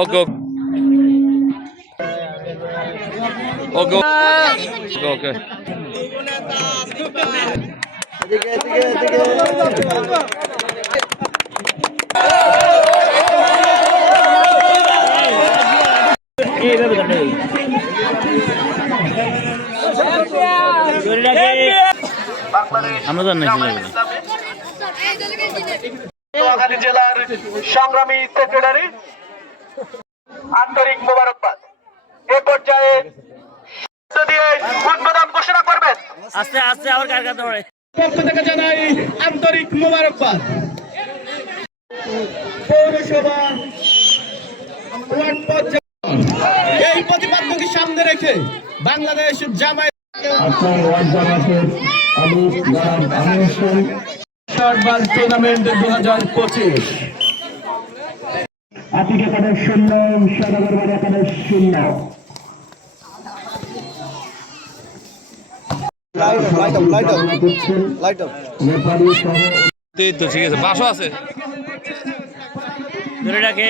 ওকে ওকে ওকে আমরা জানি নোয়াখালী জেলার সংগ্রামী সেক্রেটারি আন্তরিক মোবারকবাদ। এ পর্যায়ে উদ্বোধন ঘোষণা করবেন। আস্তে আস্তে আবার কার কাছে পড়ে পক্ষ থেকে জানাই আন্তরিক মোবারকবাদ। পৌরসভা ওয়ার্ড পর্যায়ে এই প্রতিপাদ্যকে সামনে রেখে বাংলাদেশ জামায়াত টুর্নামেন্ট 2025 আতিক একাদশ 0 সদাগর একাদশ 0। তো ঠিক আছে বাসও আছে ধরে রাখে